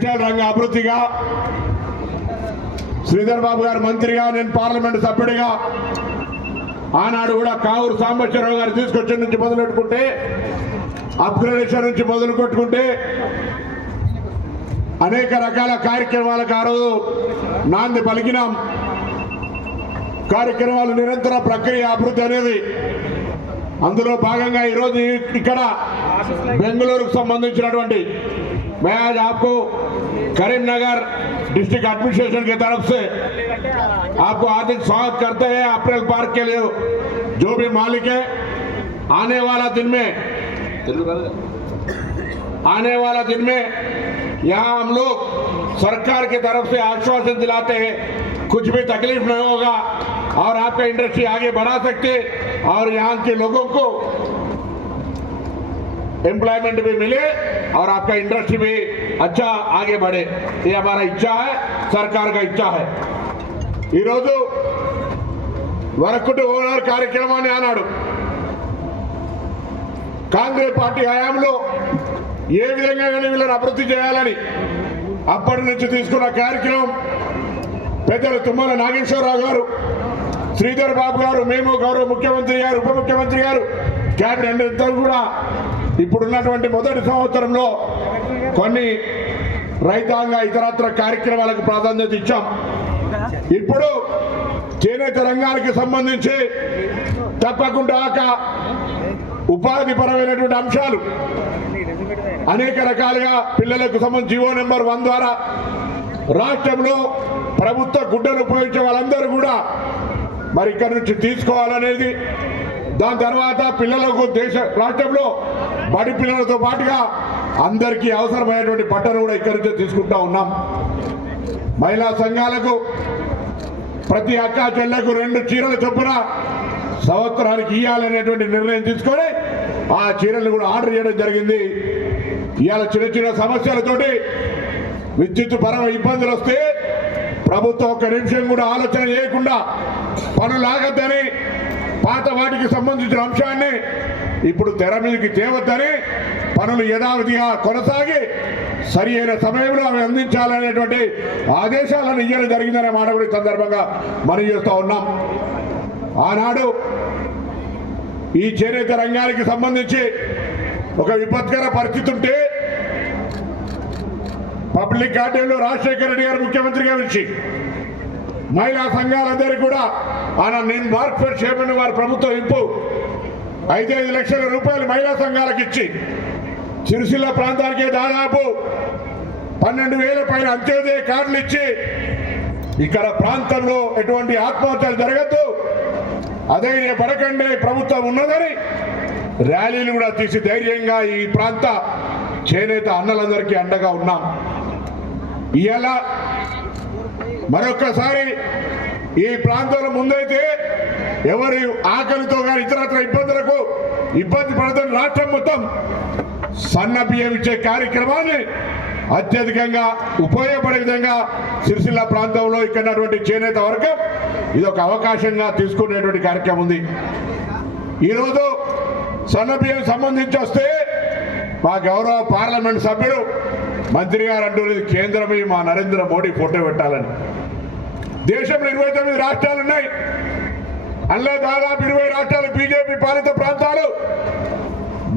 Textile రంగ అభివృద్ధిగా శ్రీధర్ బాబు గారు మంత్రిగా నేను పార్లమెంట్ సభ్యుడిగా ఆనాడు కూడా కావూరు సాంబశ్వరరావు గారు తీసుకొచ్చే నుంచి మొదలెట్టుకుంటే అప్గ్రేడేషన్ నుంచి మొదలు కొట్టుకుంటే అనేక రకాల కార్యక్రమాలకు ఆ రోజు నాంది పలికినాం. కార్యక్రమాలు నిరంతర ప్రక్రియ అభివృద్ధి అనేది అందులో భాగంగా ఈరోజు ఇక్కడ బెంగళూరుకు సంబంధించినటువంటి मैं आज आपको करीमनगर डिस्ट्रिक्ट एडमिनिस्ट्रेशन की तरफ़ से आपको हार्दिक स्वागत करते हैं अप्रैल पार्क के लिए। जो भी मालिक है, आने वाला दिन में, आने वाला दिन में यहाँ हम लोग सरकार की तरफ़ से आश्वासन दिलाते हैं, कुछ भी तकलीफ़ नहीं होगा और आपका इंडस्ट्री आगे बढ़ा सकते और यहाँ के लोगों को एम्प्लॉयमेंट भी मिले और आपका इंडस्ट्री भी अच्छा आगे बढ़े ये हमारा इच्छा है सरकार का इच्छा है ఈరోజు వరకుటి ఓనర్ కార్యక్రమాన్ని అన్నాడు కాంగ్రెస్ పార్టీ హయాంలో ఏ విధంగా కానీ వీళ్ళని అభివృద్ధి చేయాలని అప్పటి నుంచి తీసుకున్న కార్యక్రమం పెద్దలు తుమ్మల నాగేశ్వరరావు గారు శ్రీధర్ బాబు గారు మేము గౌరవ ముఖ్యమంత్రి గారు ఉప ముఖ్యమంత్రి గారు క్యాబినెట్ ఇద్దరు కూడా ఇప్పుడున్నటువంటి మొదటి సంవత్సరంలో కొన్ని రైతాంగ ఇతరత్ర కార్యక్రమాలకు ప్రాధాన్యత ఇచ్చాం. ఇప్పుడు చేనేత రంగానికి సంబంధించి తప్పకుండా ఉపాధి పరమైనటువంటి అంశాలు. అనేక రకాలుగా పిల్లలకు సంబంధించి జీవో నెంబర్ వన్ ద్వారా రాష్ట్రంలో ప్రభుత్వ గుడ్డను ఉపయోగించే వాళ్ళందరూ కూడా మరి ఇక్కడ నుంచి తీసుకోవాలనేది. దాని తర్వాత పిల్లలకు దేశ రాష్ట్రంలో బడి పిల్లలతో పాటుగా అందరికీ అవసరమైనటువంటి బట్టను కూడా ఇక్కడి నుంచే తీసుకుంటా ఉన్నాం. మహిళా సంఘాలకు ప్రతి అక్క చెల్లెకు రెండు చీరల చొప్పున సంవత్సరానికి ఇవ్వాలనేటువంటి నిర్ణయం తీసుకొని ఆ చీరలు కూడా ఆర్డర్ చేయడం జరిగింది. ఇవాళ చిన్న చిన్న సమస్యలతోటి విద్యుత్ పరమ ఇబ్బందులు వస్తే ప్రభుత్వం ఒక్క నిమిషం కూడా ఆలోచన చేయకుండా పనులు ఆగద్దని పాత వాటికి సంబంధించిన అంశాన్ని ఇప్పుడు తెర మీదకి తేవద్దని పనులు యథావిధిగా కొనసాగి సరి అయిన సమయంలో అవి అందించాలనేటువంటి ఆదేశాలను ఇవ్వడం జరిగిందనే మాట కూడా సందర్భంగా మనం చేస్తూ ఉన్నాం. ఆనాడు ఈ చేనేత రంగానికి సంబంధించి ఒక విపత్కర పరిస్థితి ఉంటే పబ్లిక్ గార్డెన్లో రాజశేఖర రెడ్డి గారు ముఖ్యమంత్రిగా వచ్చి మహిళా సంఘాలందరికీ కూడా ఆయన నేను మార్క్ఫెడ్ చేయమని వారి ప్రభుత్వం ఇంపు అయితే ఐదు లక్షల రూపాయలు మహిళా సంఘాలకు ఇచ్చి సిరిసిల్ల ప్రాంతానికి దాదాపు పన్నెండు వేల పైన అంత్యోదయ కార్డులు ఇచ్చి ఇక్కడ ప్రాంతంలో ఎటువంటి ఆత్మహత్యలు జరగద్దు. అదే పడకండి ప్రభుత్వం ఉన్నదని ర్యాలీలు కూడా తీసి ధైర్యంగా ఈ ప్రాంత చేనేత అన్నలందరికీ అండగా ఉన్నాం. ఇవాళ మరొక్కసారి ఈ ప్రాంతంలో ముందైతే ఎవరి ఆకలితో కానీ ఇతరత్ర ఇబ్బందులకు ఇబ్బంది పడుతున్న రాష్ట్రం మొత్తం సన్న బియ్యం ఇచ్చే కార్యక్రమాన్ని అత్యధికంగా ఉపయోగపడే విధంగా సిరిసిల్ల ప్రాంతంలో ఇక్కడ చేనేత వర్గం ఇది ఒక అవకాశంగా తీసుకునేటువంటి కార్యక్రమం ఉంది. ఈరోజు సన్న బియ్యం సంబంధించి వస్తే మా గౌరవ పార్లమెంట్ సభ్యుడు మంత్రి గారు అంటున్నది కేంద్రమే మా నరేంద్ర మోడీ ఫోటో పెట్టాలని. దేశంలో ఇరవై తొమ్మిది రాష్ట్రాలు ఉన్నాయి. అందులో దాదాపు ఇరవై రాష్ట్రాలు బీజేపీ పాలిత ప్రాంతాలు